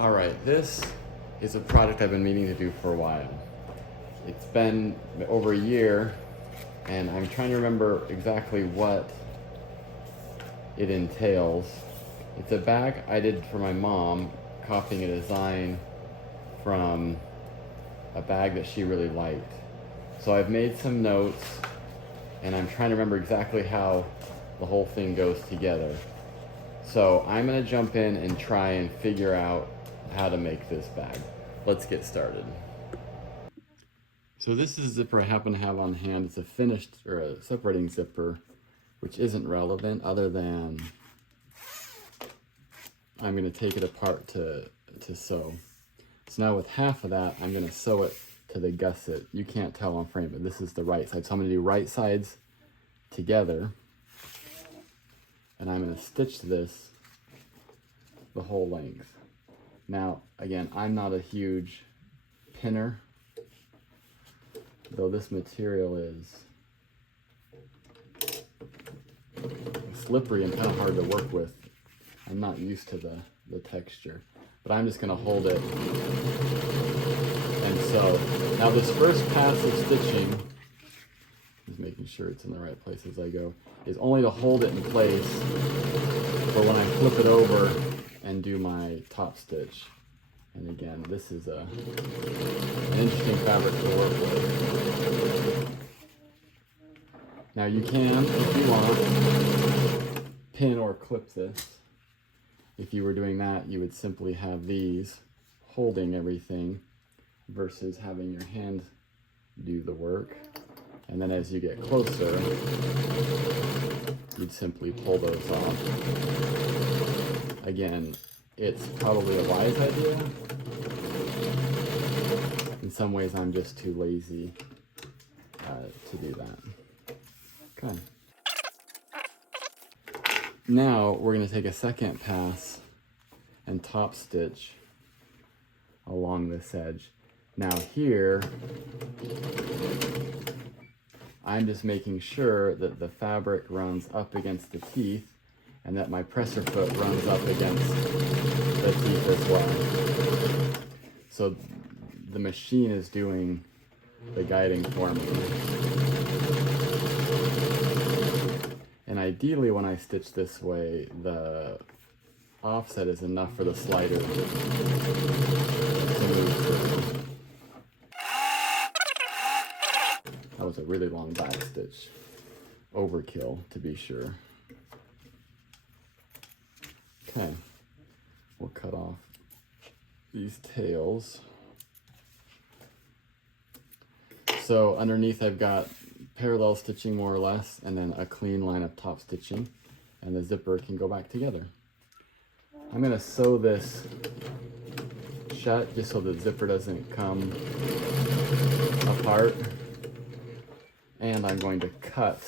All right, this is a project I've been meaning to do for a while. It's been over a year, and I'm trying to remember exactly what it entails. It's a bag I did for my mom, copying a design from a bag that she really liked. So I've made some notes, and I'm trying to remember exactly how the whole thing goes together. So I'm gonna jump in and try and figure out how to make this bag. Let's get started. So this is a zipper I happen to have on hand. It's a finished or a separating zipper, which isn't relevant other than I'm gonna take it apart to sew. So now with half of that, I'm gonna sew it to the gusset. You can't tell on frame, but this is the right side. So I'm gonna do right sides together, and I'm gonna stitch this the whole length. Now, again, I'm not a huge pinner, though this material is slippery and kind of hard to work with. I'm not used to the texture, but I'm just gonna hold it and sew. Now this first pass of stitching, just making sure it's in the right place as I go, is only to hold it in place for when I flip it over and do my top stitch. And again, this is an interesting fabric to work with. Now you can, if you want, pin or clip this. If you were doing that, you would simply have these holding everything versus having your hand do the work. And then as you get closer, you'd simply pull those off. Again, it's probably a wise idea. In some ways, I'm just too lazy to do that. Okay. Now we're going to take a second pass and top stitch along this edge. Now here, I'm just making sure that the fabric runs up against the teeth and that my presser foot runs up against the teeth as well. So the machine is doing the guiding for me. And ideally when I stitch this way, the offset is enough for the slider to move through. That was a really long back stitch. Overkill, to be sure. Okay, we'll cut off these tails. So underneath I've got parallel stitching more or less, and then a clean line of top stitching, and the zipper can go back together. I'm gonna sew this shut just so the zipper doesn't come apart, and I'm going to cut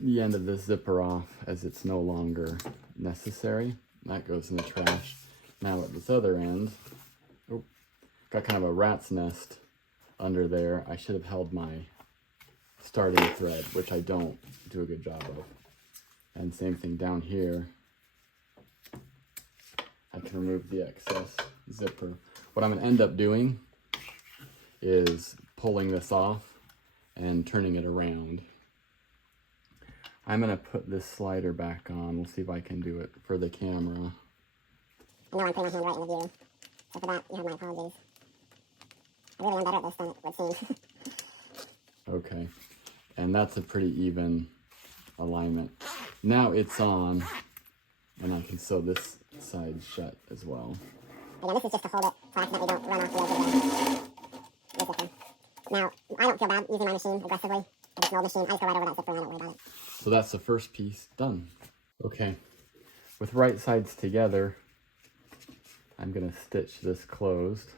the end of this zipper off as it's no longer necessary. That goes in the trash. Now at this other end, oh, got kind of a rat's nest under there. I should have held my starting thread, which I don't do a good job of. And same thing down here. I can remove the excess zipper. What I'm gonna end up doing is pulling this off and turning it around. I'm gonna put this slider back on. We'll see if I can do it for the camera. I know I'm putting my hand right in the view, so for that, you have my apologies. I really am better at this than it would seem. Okay, and that's a pretty even alignment. Now it's on, and I can sew this side shut as well. Again, this is just to hold it so I accidentally don't run off the edge of the zipper. Now, I don't feel bad using my machine aggressively. It's an old machine. I just go right over that zipper and I don't worry about it. So that's the first piece done. Okay, with right sides together, I'm gonna stitch this closed.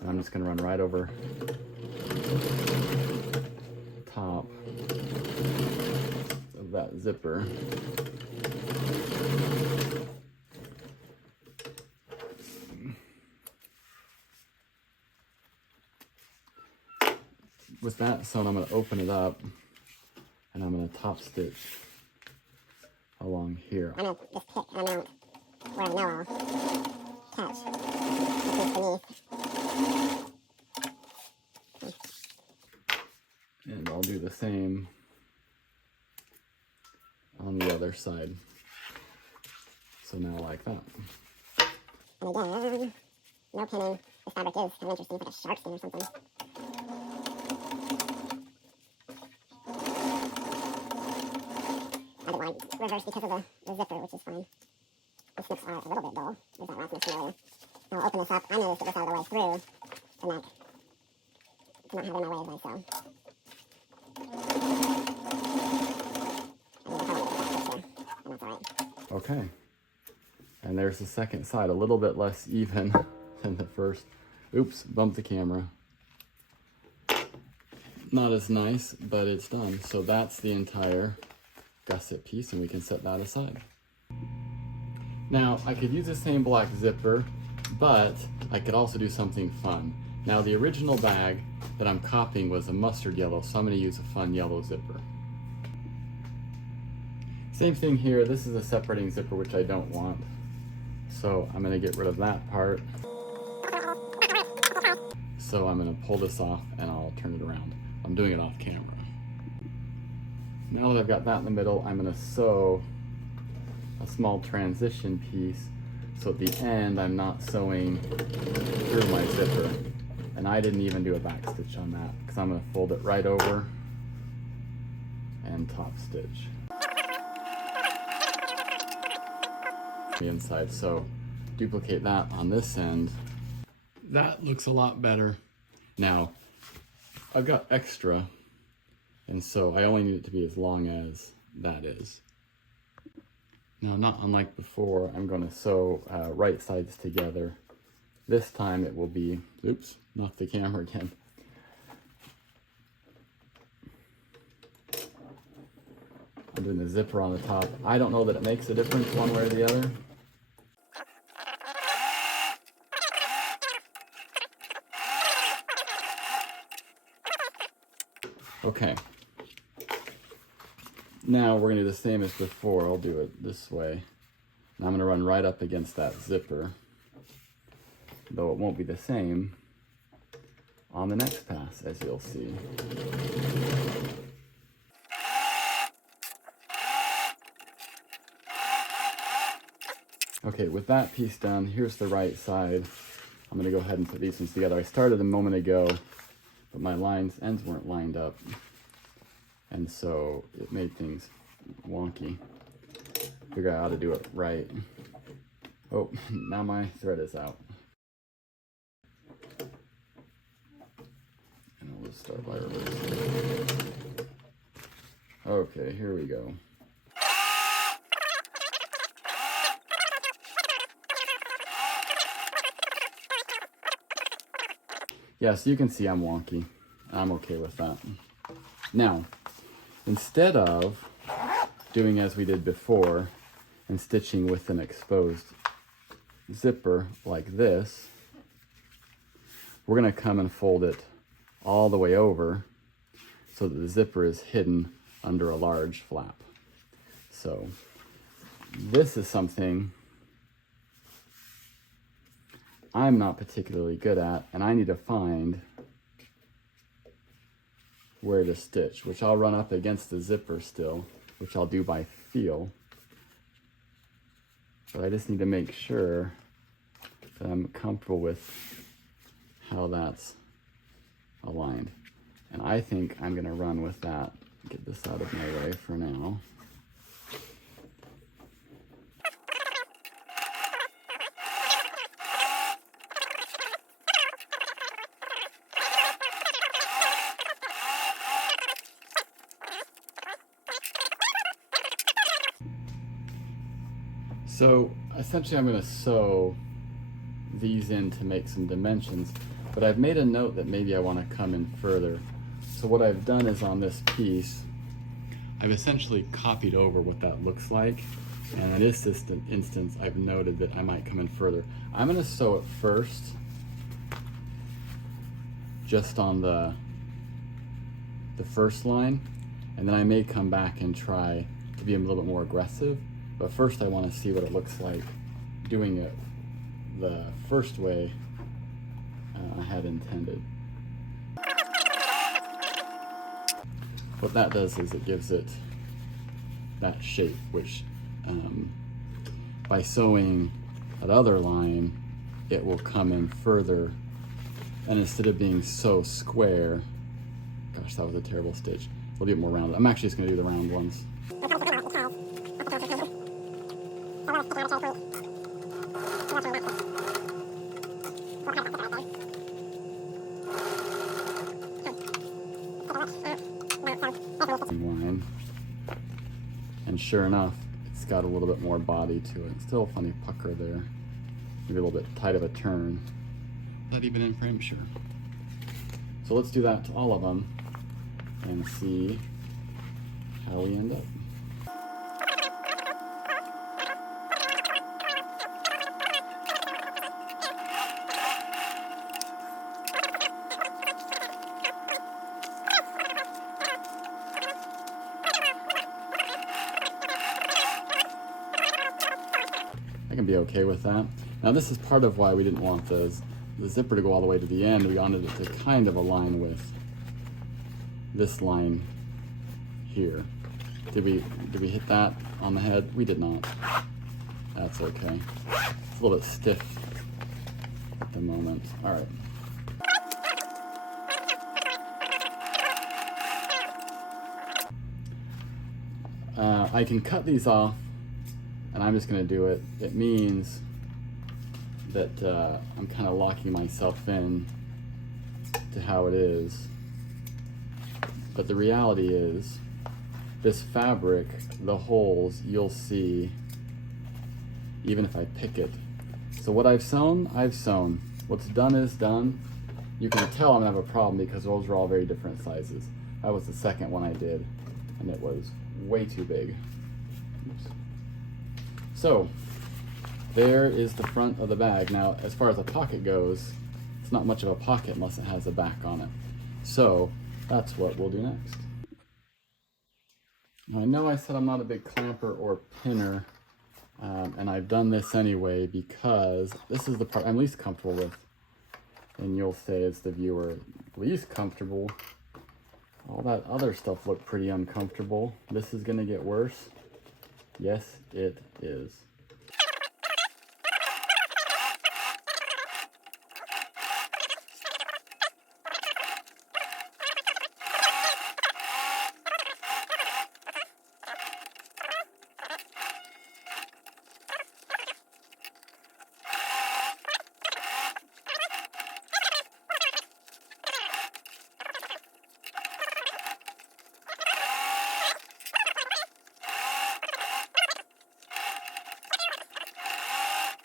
And I'm just gonna run right over top of that zipper. With that sewn, I'm gonna open it up and I'm gonna top stitch along here. I'm gonna just pick an amount where I know I'll catch the piece beneath. And I'll do the same on the other side. So now like that. And again, no pinning. This fabric is kind of interesting. It's like a shark skin or something. I didn't want to reverse because of the zipper, which is fine. The snips are a little bit dull. There's that last mix earlier. Now I'll open this up. I noticed that this out of the way through the neck to not have it in my way as I sew. And that's alright. Okay. And there's the second side, a little bit less even than the first. Oops, bumped the camera. Not as nice, but it's done. So that's the entire gusset piece, and we can set that aside. Now, I could use the same black zipper, but I could also do something fun. Now, the original bag that I'm copying was a mustard yellow, so I'm going to use a fun yellow zipper. Same thing here. This is a separating zipper, which I don't want. So I'm going to get rid of that part. So I'm going to pull this off and I'll turn it around. I'm doing it off camera. Now that I've got that in the middle, I'm going to sew a small transition piece. So at the end, I'm not sewing through my zipper. And I didn't even do a back stitch on that because I'm going to fold it right over and top stitch the inside. So duplicate that on this end. That looks a lot better. Now I've got extra, and so I only need it to be as long as that is. Now, not unlike before, I'm going to sew right sides together. This time it will be, oops, knocked the camera again. I'm doing the zipper on the top. I don't know that it makes a difference one way or the other. Okay. Now we're gonna do the same as before. I'll do it this way. And I'm gonna run right up against that zipper, though it won't be the same on the next pass, as you'll see. Okay, with that piece done, here's the right side. I'm gonna go ahead and put these ones together. I started a moment ago, but my ends weren't lined up. And so it made things wonky. Figure out how to do it right. Oh, now my thread is out. And I'll just start by reversing. Okay, here we go. Yeah, so you can see I'm wonky. I'm okay with that. Now, instead of doing as we did before and stitching with an exposed zipper like this, we're going to come and fold it all the way over so that the zipper is hidden under a large flap. So this is something I'm not particularly good at, and I need to find where to stitch, which I'll run up against the zipper still, which I'll do by feel. But I just need to make sure that I'm comfortable with how that's aligned. And I think I'm gonna run with that. Get this out of my way for now. So essentially I'm going to sew these in to make some dimensions, but I've made a note that maybe I want to come in further. So what I've done is on this piece, I've essentially copied over what that looks like, and in this instance I've noted that I might come in further. I'm going to sew it first, just on the first line, and then I may come back and try to be a little bit more aggressive. But first I want to see what it looks like doing it the first way I had intended. What that does is it gives it that shape, which by sewing that other line, it will come in further, and instead of being so square, gosh, that was a terrible stitch, it'll be more rounded. I'm actually just gonna do the round ones. Line. And sure enough, it's got a little bit more body to it. Still a funny pucker there. Maybe a little bit tight of a turn. Not even in frame, sure. So let's do that to all of them and see how we end up. I can be okay with that. Now this is part of why we didn't want the zipper to go all the way to the end. We wanted it to kind of align with this line here. Did we hit that on the head? We did not. That's okay. It's a little bit stiff at the moment. All right. I can cut these off, and I'm just gonna do it. It means that I'm kind of locking myself in to how it is. But the reality is, this fabric, the holes, you'll see even if I pick it. So what I've sewn, I've sewn. What's done is done. You can tell I'm gonna have a problem because those are all very different sizes. That was the second one I did, and it was way too big. Oops. So there is the front of the bag. Now, as far as a pocket goes, it's not much of a pocket unless it has a back on it. So that's what we'll do next. Now, I know I said I'm not a big clamper or pinner, and I've done this anyway because this is the part I'm least comfortable with. And you'll say as the viewer, least comfortable? All that other stuff looked pretty uncomfortable. This is gonna get worse. Yes, it is.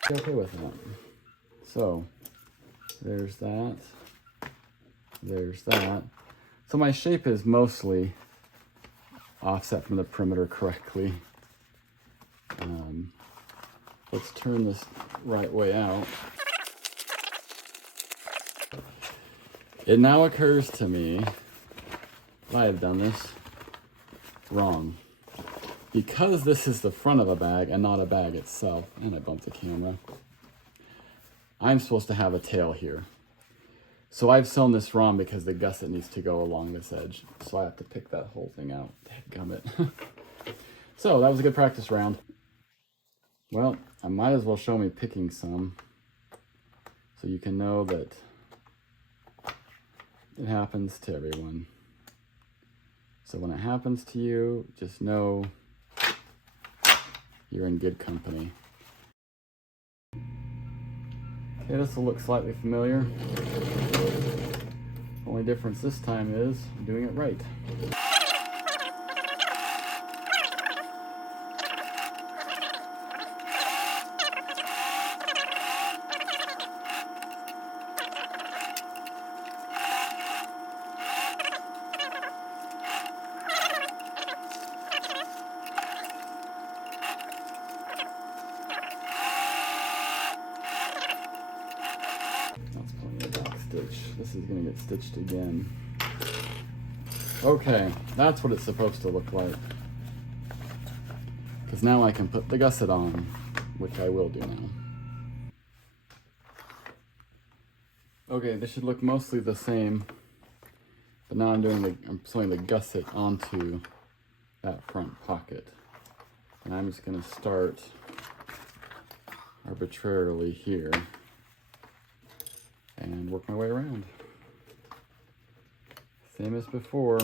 Okay with that. So there's that. There's that. So my shape is mostly offset from the perimeter correctly. Let's turn this right way out. It now occurs to me that I have done this wrong. Because this is the front of a bag and not a bag itself, and I bumped the camera, I'm supposed to have a tail here. So I've sewn this wrong because the gusset needs to go along this edge. So I have to pick that whole thing out. Dadgummit. So that was a good practice round. Well, I might as well show me picking some so you can know that it happens to everyone. So when it happens to you, just know you're in good company. Okay, this will look slightly familiar. Only difference this time is I'm doing it right. This is going to get stitched again. Okay, that's what it's supposed to look like. Because now I can put the gusset on, which I will do now. Okay, this should look mostly the same, but now I'm sewing the gusset onto that front pocket. And I'm just gonna start arbitrarily here and work my way around. Same as before.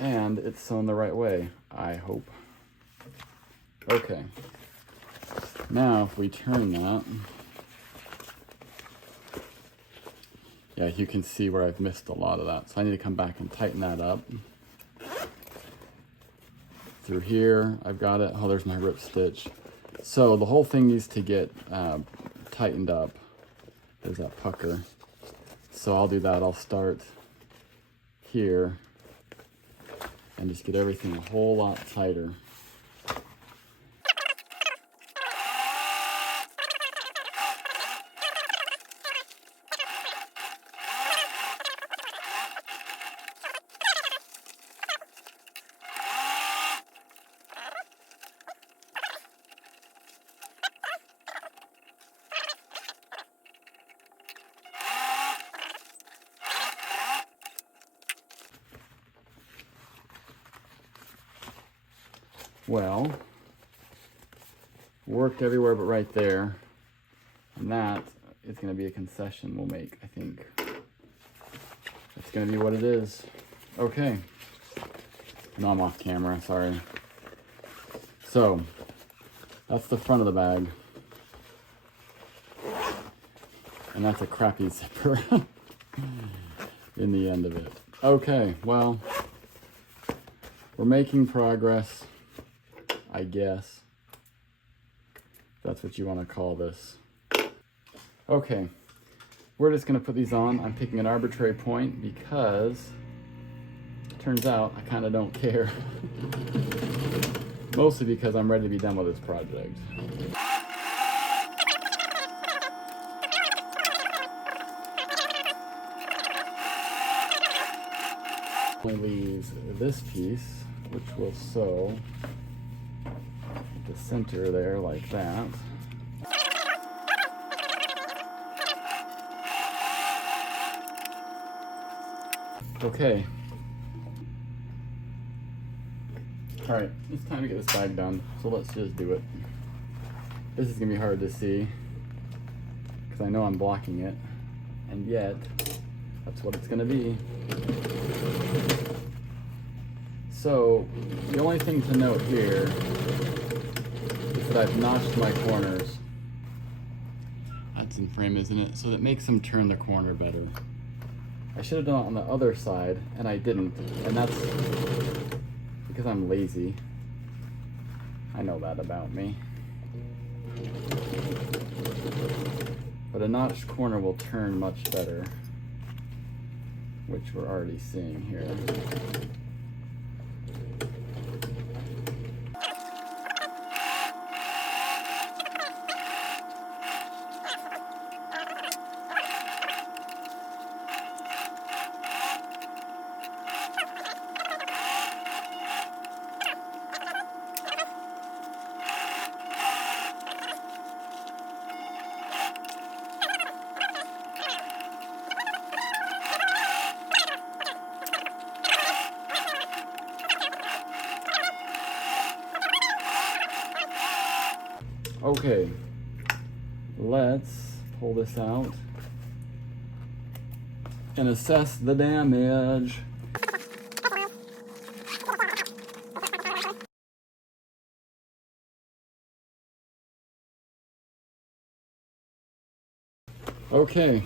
And it's sewn the right way, I hope. Okay, now if we turn that, yeah, you can see where I've missed a lot of that. So I need to come back and tighten that up. Through here, I've got it. Oh, there's my rip stitch. So the whole thing needs to get tightened up. There's that pucker. So I'll do that. I'll start here and just get everything a whole lot tighter. Well, worked everywhere but right there. And that is going to be a concession we'll make, I think. It's going to be what it is. Okay. No, I'm off camera, sorry. So, that's the front of the bag. And that's a crappy zipper in the end of it. Okay, well, we're making progress, I guess. That's what you want to call this. Okay, we're just going to put these on. I'm picking an arbitrary point because it turns out I kind of don't care. Mostly because I'm ready to be done with this project. Only leaves this piece, which will sew at the center there like that. Okay. All right, it's time to get this bag done, so let's just do it. This is gonna be hard to see because I know I'm blocking it, and yet that's what it's gonna be. So the only thing to note here is that I've notched my corners. That's in frame, isn't it? So that makes them turn the corner better. I should have done it on the other side, and I didn't, and that's because I'm lazy. I know that about me. But a notched corner will turn much better, which we're already seeing here. Okay, let's pull this out and assess the damage. Okay,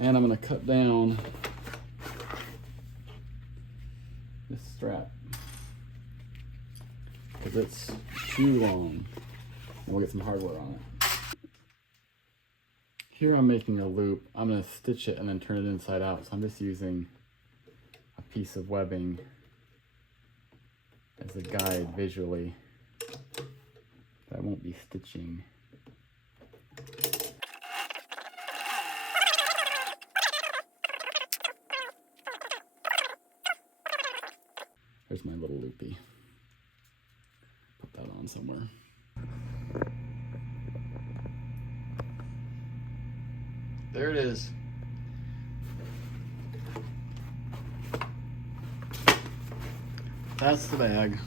and I'm going to cut down this strap because it's too long. And we'll get some hardware on it. Here I'm making a loop. I'm going to stitch it and then turn it inside out. So I'm just using a piece of webbing as a guide visually. But I won't be stitching. There's my little loopy. Put that on somewhere. There it is. That's the bag.